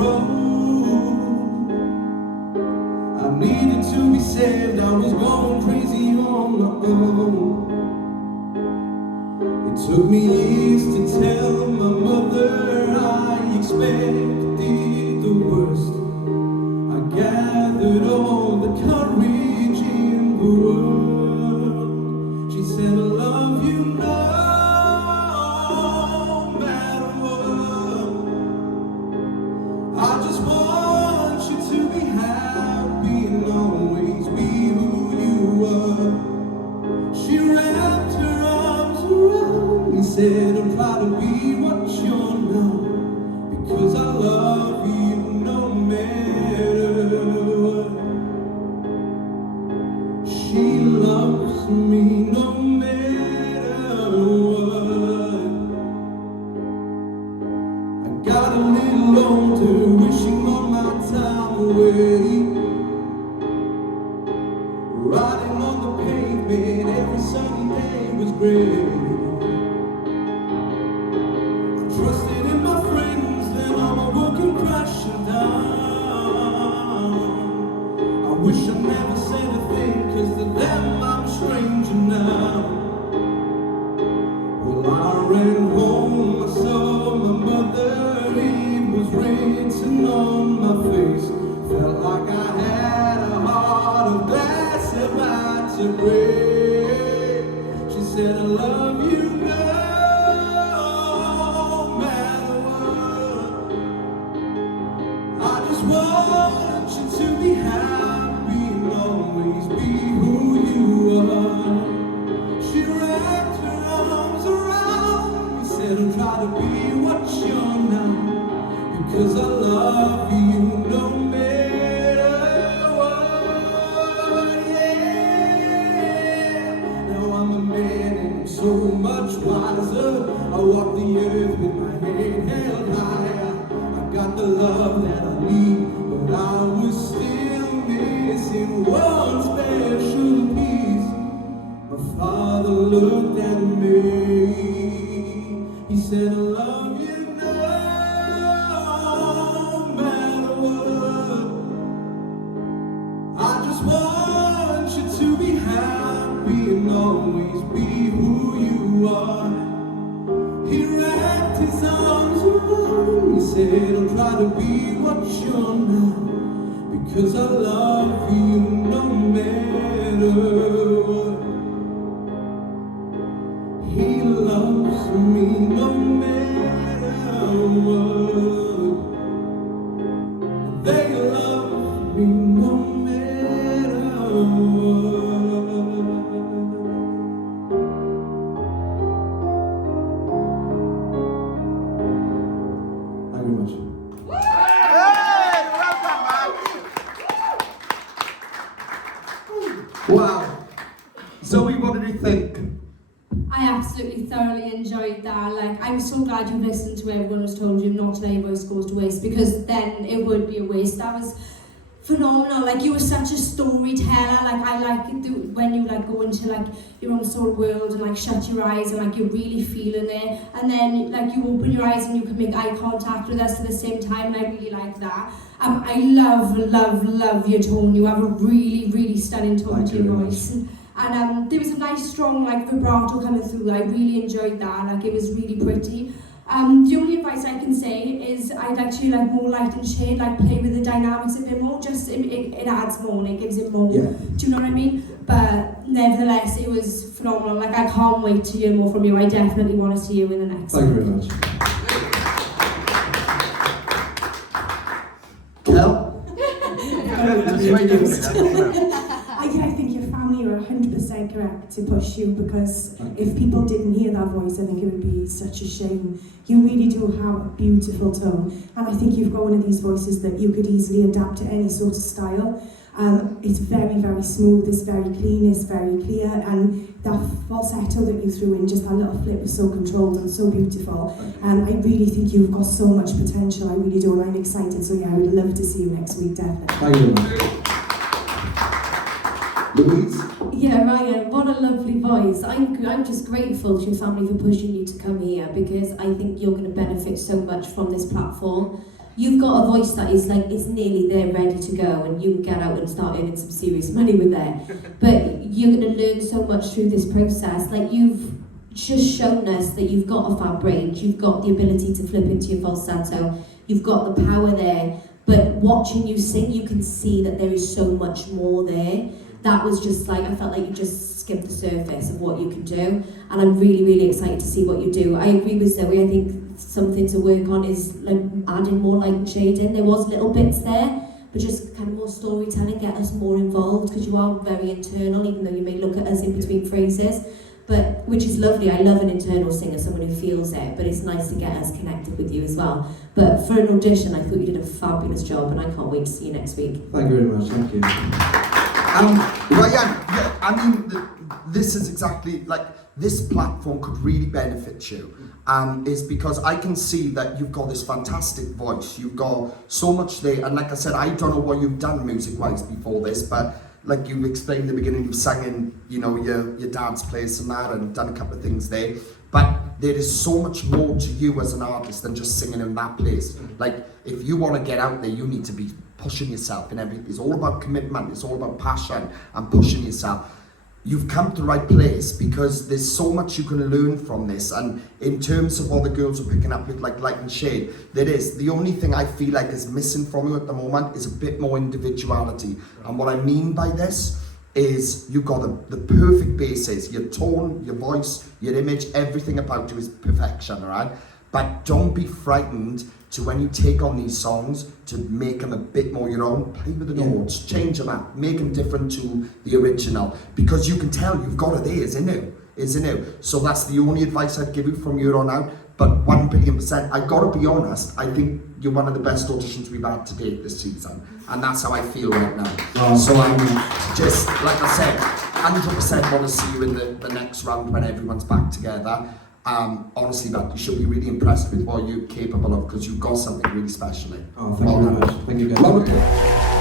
road. I needed to be saved, I was going crazy on my own. It took me years to tell my mother I expected the worst. I gathered all the courage in the world. She said, I love you no matter what. I just want you to be happy and always be who you are. She wrapped her arms around me, said, I'm proud to be what you're now, because I love you no matter what. She loves me no matter what. I got a little older, wishing all my time away, riding on the pavement, every sunny day was great. I trusted in my friends, then all my world came crashing down. I wish I never said a thing, cause to them I'm a stranger now. Well, I ran home, I saw my mother, it was written on my face. Felt like I had a heart of glass about to break. She said, I love you no matter what. I just want you to be happy and always be who you are. She wrapped her arms around me, said, I'll try to be what you're now, because I love you no matter what. Yeah. Now I'm a man and I'm so much wiser. I walk the earth with my head held higher. I got the love that I need, but I was still missing one special piece. My father looked at me, he said, I love you no matter what. I just want you to be happy and always be who you are. He wrapped his arms around me, said, I'll try to be what you're now, because I love you no matter what. He loves me no matter what. They love me no matter what. Thank you very much. Wow. Zoe, what did you think? I absolutely thoroughly enjoyed that. Like, I'm so glad you listened to everyone who's told you not to let your voice goes to waste, because then it would be a waste. That was phenomenal. Like, you were such a storyteller. Like, I like it when you like go into like your own sort of world and like shut your eyes and like you're really feeling it, and then like you open your eyes and you can make eye contact with us at the same time, and I really like that. I love your tone. You have a really stunning tone to your voice. And there was a nice strong like vibrato coming through. I really enjoyed that. Like, it was really pretty. The only advice I can say is I'd like to like more light and shade, like play with the dynamics a bit more. Just it adds more and it gives it more. Yeah. Do you know what I mean? But nevertheless, it was phenomenal. Like, I can't wait to hear more from you. I definitely want to see you in the next Thank you very much. Kel? I think your family are 100% correct to push you, because if people didn't hear that voice, I think it would be such a shame. You really do have a beautiful tone, and I think you've got one of these voices that you could easily adapt to any sort of style. It's very smooth, it's very clean, it's very clear, and that falsetto that you threw in, just that little flip was so controlled and so beautiful. And I really think you've got so much potential, I really do, and I'm excited. So yeah, I would love to see you next week, definitely. Thank you. Louise? Yeah, Ryan, what a lovely voice. I'm just grateful to your family for pushing you to come here, because I think you're going to benefit so much from this platform. you've got a voice that is like, it's nearly there, ready to go, and you can get out and start earning some serious money with it. But you're going to learn so much through this process. Like, you've just shown us that you've got a fab range, you've got the ability to flip into your falsetto, you've got the power there, but watching you sing, you can see that there is so much more there. That was just like, I felt like you just skipped the surface of what you can do, and I'm really, really excited to see what you do. I agree with Zoe, I think something to work on is like adding more light and shade in. There was little bits there, but just kind of more storytelling, get us more involved, because you are very internal, even though you may look at us in between phrases. But, which is lovely. I love an internal singer, someone who feels it, but it's nice to get us connected with you as well. But for an audition, I thought you did a fabulous job, and I can't wait to see you next week. Thank you very much, thank you. Ryan, yeah, I mean, this is exactly, like, this platform could really benefit you. Is because I can see that you've got this fantastic voice, you've got so much there, and like I said, I don't know what you've done music-wise before this, but like you explained in the beginning, you've sung in, you know, your dad's place and that, and done a couple of things there. But there is so much more to you as an artist than just singing in that place. Like, if you want to get out there, you need to be pushing yourself in everything. It's all about commitment, it's all about passion and pushing yourself. You've come to the right place because there's so much you can learn from this, and in terms of what the girls are picking up with, like light and shade, there is. The only thing I feel like is missing from you at the moment is a bit more individuality. And what I mean by this is you've got the perfect bases, your tone, your voice, your image, everything about you is perfection, alright? But don't be frightened to, when you take on these songs, to make them a bit more your own. Play with the notes, change them up, make them different to the original, because you can tell you've got it there, isn't it? So that's the only advice I'd give you from here on out. But 1,000,000,000%, I gotta be honest, I think you're one of the best auditions we've had to date this season, and that's how I feel right now. Oh, so I'm just, like I said, 100% want to see you in the next round when everyone's back together. Honestly, but you should be really impressed with what you're capable of, because you've got something really special. Oh, thank you very much. Thank you guys.